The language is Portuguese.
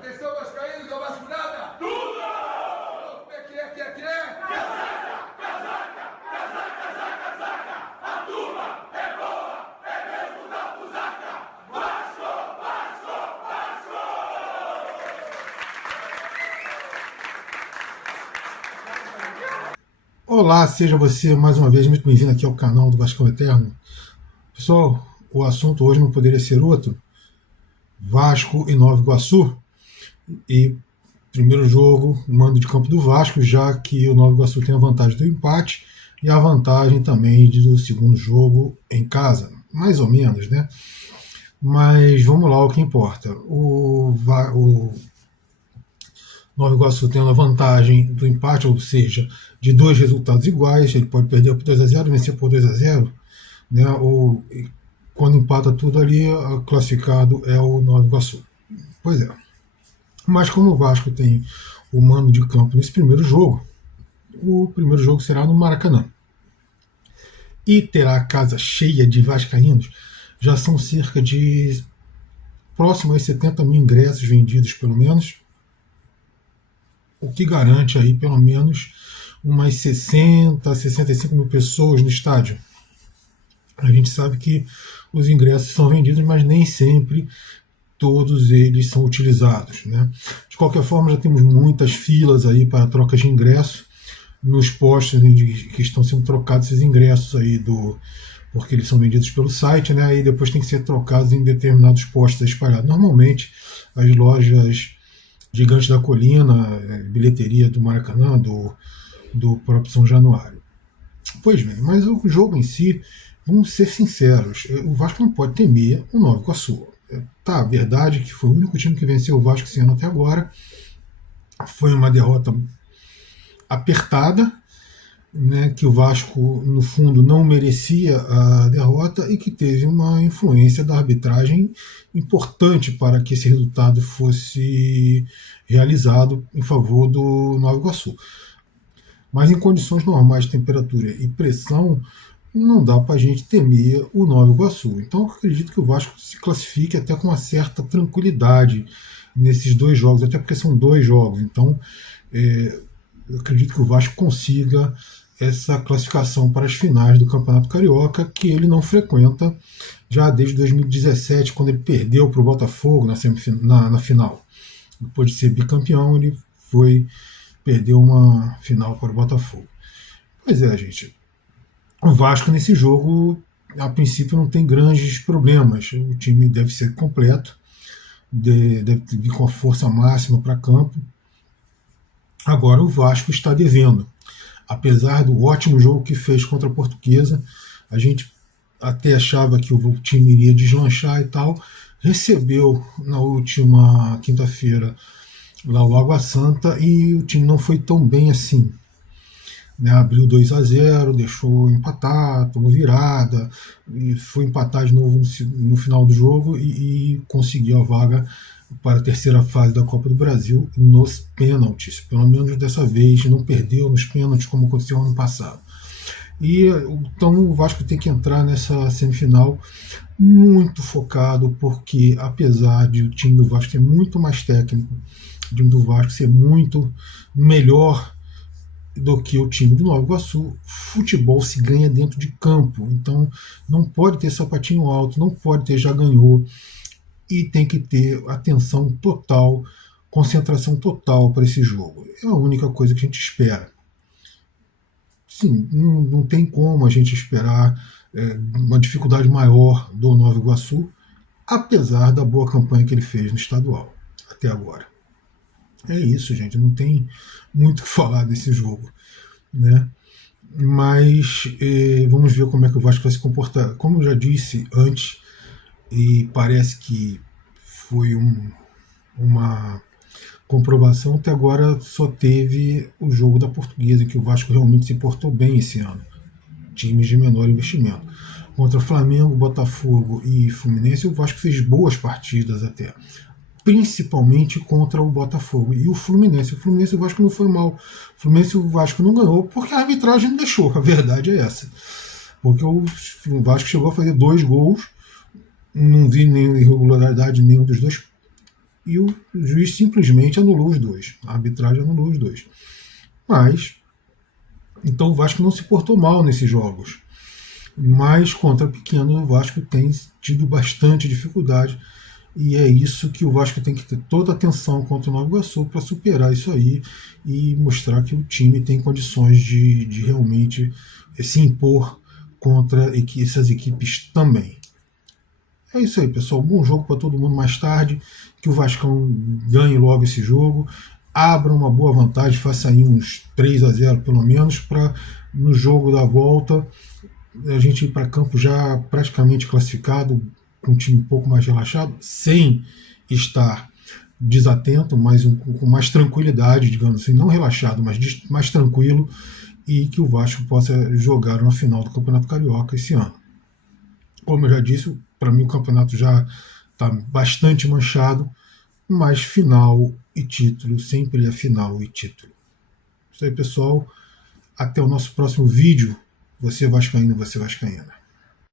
Atenção, vascaínos, ou vasculhada! Tudo! Como é que é, Casaca, casaca, casaca, casaca, casaca! A turma é boa, é mesmo da fusaca! Vasco, Vasco, Vasco! Olá, seja você mais uma vez muito bem-vindo aqui ao canal do Vascão Eterno. Pessoal, o assunto hoje não poderia ser outro. Vasco e Nova Iguaçu. E primeiro jogo, mando de campo do Vasco, já que o Nova Iguaçu tem a vantagem do empate e a vantagem também do segundo jogo em casa. Mais ou menos, né? Mas vamos lá, o que importa. O Nova Iguaçu tendo a vantagem do empate, ou seja, de dois resultados iguais, ele pode perder por 2-0, vencer por 2-0, né? Ou quando empata tudo ali, classificado é o Nova Iguaçu. Pois é. Mas como o Vasco tem o mando de campo nesse primeiro jogo, o primeiro jogo será no Maracanã. E terá a casa cheia de vascaínos. Já são cerca de próximo a 70 mil ingressos vendidos, pelo menos, o que garante aí pelo menos umas 60 a 65 mil pessoas no estádio. A gente sabe que os ingressos são vendidos, mas nem sempre todos eles são utilizados, né? De qualquer forma, já temos muitas filas aí para trocas de ingresso nos postos que estão sendo trocados esses ingressos aí, porque eles são vendidos pelo site, né? Aí depois tem que ser trocados em determinados postos espalhados. Normalmente, as lojas Gigantes da Colina, bilheteria do Maracanã, do próprio São Januário. Pois bem, mas o jogo em si, vamos ser sinceros, o Vasco não pode temer o Nova Iguaçu. Tá, verdade que foi o único time que venceu o Vasco esse ano até agora. Foi uma derrota apertada, né, que o Vasco, no fundo, não merecia a derrota e que teve uma influência da arbitragem importante para que esse resultado fosse realizado em favor do Nova Iguaçu. Mas em condições normais de temperatura e pressão, não dá para a gente temer o Nova Iguaçu. Então eu acredito que o Vasco se classifique até com uma certa tranquilidade nesses dois jogos, até porque são dois jogos. Então eu acredito que o Vasco consiga essa classificação para as finais do Campeonato Carioca, que ele não frequenta já desde 2017, quando ele perdeu para o Botafogo na final. Depois de ser bicampeão, ele perdeu uma final para o Botafogo. Pois é, gente. O Vasco nesse jogo, a princípio, não tem grandes problemas. O time deve ser completo, deve vir com a força máxima para campo. Agora o Vasco está devendo. Apesar do ótimo jogo que fez contra a Portuguesa, a gente até achava que o time iria deslanchar e tal. Recebeu na última quinta-feira lá o Água Santa e o time não foi tão bem assim. Né, abriu 2-0, deixou empatar, tomou virada, e foi empatar de novo no final do jogo e conseguiu a vaga para a terceira fase da Copa do Brasil nos pênaltis. Pelo menos dessa vez não perdeu nos pênaltis como aconteceu ano passado. E então o Vasco tem que entrar nessa semifinal muito focado, porque apesar de o time do Vasco ser muito mais técnico, o time do Vasco ser muito melhor do que o time do Nova Iguaçu, futebol se ganha dentro de campo. Então não pode ter sapatinho alto, não pode ter já ganhou, e tem que ter atenção total, concentração total para esse jogo. É a única coisa que a gente espera. Sim, não tem como a gente esperar uma dificuldade maior do Nova Iguaçu, apesar da boa campanha que ele fez no estadual até agora. É isso, gente, não tem muito o que falar desse jogo, né? Mas vamos ver como é que o Vasco vai se comportar. Como eu já disse antes, e parece que foi uma comprovação, até agora só teve o jogo da Portuguesa, em que o Vasco realmente se portou bem esse ano. Times de menor investimento. Contra Flamengo, Botafogo e Fluminense, o Vasco fez boas partidas até. Principalmente contra o Botafogo e o Fluminense. O Vasco não foi mal. O Fluminense o Vasco não ganhou porque a arbitragem não deixou. A verdade é essa. Porque o Vasco chegou a fazer 2 gols, não vi nenhuma irregularidade em nenhum dos dois e o juiz simplesmente anulou os dois. A arbitragem anulou os dois. Mas, então o Vasco não se portou mal nesses jogos. Mas contra pequeno o Vasco tem tido bastante dificuldade. E é isso que o Vasco tem que ter toda a atenção contra o Nova Iguaçu para superar isso aí e mostrar que o time tem condições de realmente se impor contra essas equipes também. É isso aí, pessoal. Bom jogo para todo mundo mais tarde. Que o Vascão ganhe logo esse jogo. Abra uma boa vantagem, faça aí uns 3-0 pelo menos, para no jogo da volta a gente ir para campo já praticamente classificado, com um time um pouco mais relaxado, sem estar desatento, mas com mais tranquilidade, digamos assim, não relaxado, mas mais tranquilo, e que o Vasco possa jogar na final do Campeonato Carioca esse ano. Como eu já disse, para mim o campeonato já está bastante manchado, mas final e título sempre é final e título. Isso aí, pessoal. Até o nosso próximo vídeo. Você vascaíno, você vascaína.